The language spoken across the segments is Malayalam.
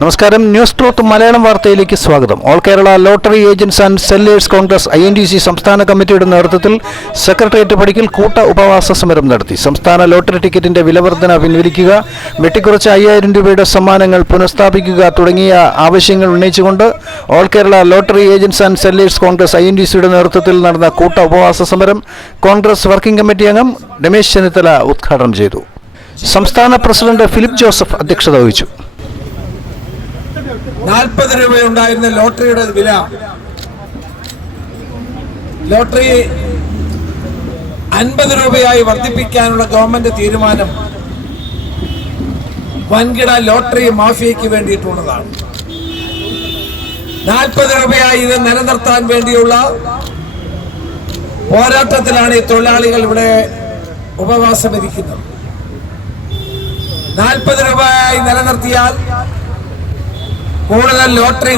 നമസ്കാരം. ന്യൂസ് ട്രൂത്ത് മലയാളം വാർത്തയിലേക്ക് സ്വാഗതം. All Kerala lottery agents and sellers Congress INTUC സംസ്ഥാന കമ്മിറ്റിയുടെ നേതൃത്വത്തിൽ സെക്രട്ടേറിയറ്റ് പടിക്കൽ കൂട്ട ഉപവാസ സമരം നടത്തി. സംസ്ഥാന ലോട്ടറി ടിക്കറ്റിന്റെ വിലവർധന പിൻവലിക്കുക, വെട്ടിക്കുറച്ച 5000 രൂപയുടെ സമ്മാനങ്ങൾ പുനഃസ്ഥാപിക്കുക തുടങ്ങിയ ആവശ്യങ്ങൾ ഉന്നയിച്ചുകൊണ്ട് all Kerala lottery agents and sellers congress INTUCയുടെ നേതൃത്വത്തിൽ നടന്ന കൂട്ട ഉപവാസ സമരം കോൺഗ്രസ് വർക്കിംഗ് കമ്മിറ്റി അംഗം രമേശ് ചെന്നിത്തല ഉദ്ഘാടനം ചെയ്തു. സംസ്ഥാന പ്രസിഡന്റ് ഫിലിപ്പ് ജോസഫ് അധ്യക്ഷത വഹിച്ചു. 40 രൂപയുണ്ടായിരുന്ന ലോട്ടറിയുടെ വില ലോട്ടറി 50 രൂപയായി വർദ്ധിപ്പിക്കാനുള്ള ഗവൺമെന്റ് തീരുമാനം വൻകിട ലോട്ടറി മാഫിയയ്ക്ക് വേണ്ടിയിട്ടുള്ളതാണ്. 40 രൂപയായി ഇത് നിലനിർത്താൻ വേണ്ടിയുള്ള പോരാട്ടത്തിലാണ് ഈ തൊഴിലാളികൾ ഇവിടെ ഉപവാസമിരിക്കുന്നത്. 40 രൂപയായി നിലനിർത്തിയാൽ കൂടുതൽ ലോട്ടറി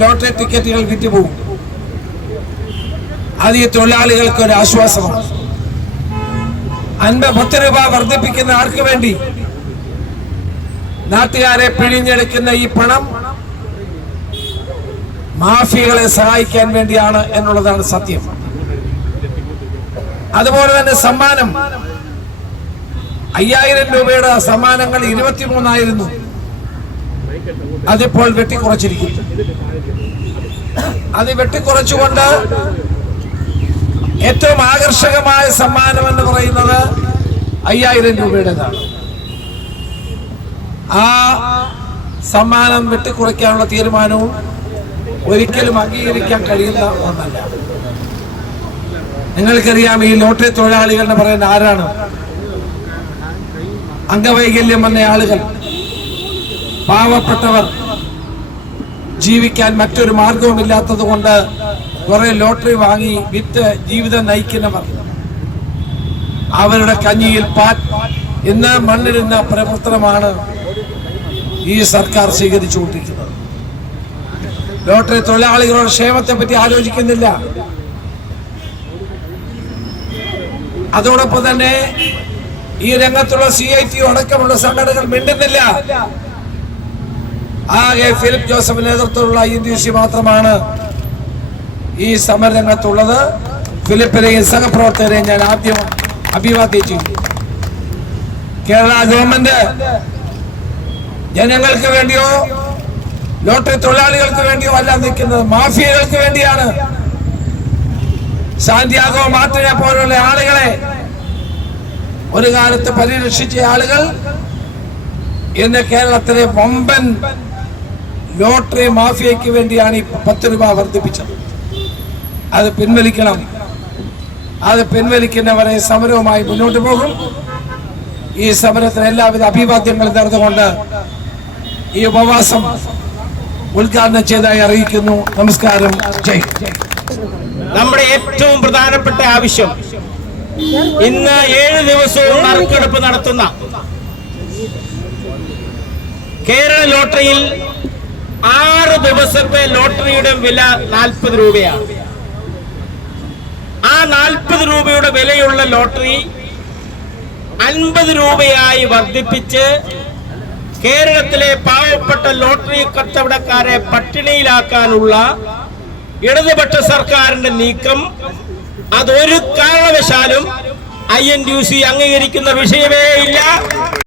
ലോട്ടറി ടിക്കറ്റുകൾ വിറ്റുപോകും. അത് ഈ തൊഴിലാളികൾക്ക് ഒരു ആശ്വാസമാണ്. 10 രൂപ വർദ്ധിപ്പിക്കുന്ന ആർക്ക് വേണ്ടി? നാട്ടുകാരെ പിഴിഞ്ഞെടുക്കുന്ന ഈ പണം മാഫിയകളെ സഹായിക്കാൻ വേണ്ടിയാണ് എന്നുള്ളതാണ് സത്യം. അതുപോലെ തന്നെ സമ്മാനം 5000 രൂപയുടെ സമ്മാനങ്ങൾ 23 ആയിരുന്നു. അതിപ്പോൾ വെട്ടിക്കുറച്ചിരിക്കുന്നു. അത് വെട്ടിക്കുറച്ചുകൊണ്ട് ഏറ്റവും ആകർഷകമായ സമ്മാനം എന്ന് പറയുന്നത് 5000 രൂപയുടേതാണ്. ആ സമ്മാനം വെട്ടിക്കുറയ്ക്കാനുള്ള തീരുമാനവും ഒരിക്കലും അംഗീകരിക്കാൻ കഴിയുന്ന ഒന്നല്ല. നിങ്ങൾക്കറിയാം, ഈ ലോട്ടറി തൊഴിലാളികൾ എന്ന് പറയുന്ന ആരാണ്? അംഗവൈകല്യം വന്ന ആളുകൾ, പാവപ്പെട്ടവർ, ജീവിക്കാൻ മറ്റൊരു മാർഗവുമില്ലാത്തത് കൊണ്ട് കുറെ ലോട്ടറി വാങ്ങി വിറ്റ് ജീവിതം നയിക്കുന്നവർ, അവരുടെ കഞ്ഞിയിൽ ഇന്ന് മണ്ണിരുന്ന പ്രവർത്തനമാണ് ഈ സർക്കാർ സ്വീകരിച്ചുകൊണ്ടിരിക്കുന്നത്. ലോട്ടറി തൊഴിലാളികളുടെ ക്ഷേമത്തെ പറ്റി ആലോചിക്കുന്നില്ല. അതോടൊപ്പം തന്നെ ഈ രംഗത്തുള്ള CITU അടക്കമുള്ള സംഘടനകൾ മിണ്ടുന്നില്ല. ആകെ ഫിലിപ്പ് ജോസഫ് നേതൃത്വത്തിലുള്ള INTUC മാത്രമാണ് ഈ സമരരംഗത്തുള്ളത്. ഫിലിപ്പിനെയും സഹപ്രവർത്തകരെയും ഞാൻ ആദ്യം അഭിവാദ്യം ചെയ്തു. കേരള ഗവൺമെന്റ് ജനങ്ങൾക്ക് വേണ്ടിയോ ലോട്ടറി തൊഴിലാളികൾക്ക് വേണ്ടിയോ അല്ല നിൽക്കുന്നത്, മാഫിയകൾക്ക് വേണ്ടിയാണ്. സാന്റിയാഗോ മാർട്ടിനെ പോലുള്ള ആളുകളെ ഒരു കാലത്ത് പരിരക്ഷിച്ച ആളുകൾ ഇന്ന് കേരളത്തിലെ വമ്പൻ ലോട്ടറി മാഫിയയ്ക്ക് വേണ്ടിയാണ് ഈ 10 രൂപ വർദ്ധിപ്പിച്ചത്. അത് പിൻവലിക്കണം. അത് പിൻവലിക്കുന്നവരെ സമരവുമായി മുന്നോട്ട് പോകും. ഈ സമരത്തിന് എല്ലാവിധ അഭിവാദ്യങ്ങളും നേർന്നുകൊണ്ട് ഈ ഉപവാസം ഉദ്ഘാടനം ചെയ്തതായി അറിയിക്കുന്നു. നമസ്കാരം. ജയ്. നമ്മുടെ ഏറ്റവും പ്രധാനപ്പെട്ട ആവശ്യം, ഇന്ന് 7 ദിവസവും നറുക്കെടുപ്പ് നടത്തുന്ന കേരള ലോട്ടറിയിൽ 6 ദിവസത്തെ ലോട്ടറിയുടെ വില 40 രൂപയാണ്. ആ 40 രൂപയുടെ വിലയുള്ള ലോട്ടറി 50 രൂപയായി വർദ്ധിപ്പിച്ച് കേരളത്തിലെ പാവപ്പെട്ട ലോട്ടറി കച്ചവടക്കാരെ പട്ടിണിയിലാക്കാനുള്ള ഇടതുപക്ഷ സർക്കാരിന്റെ നീക്കം അതൊരു കാരണവശാലും INTUC അംഗീകരിക്കുന്ന വിഷയമേ ഇല്ല.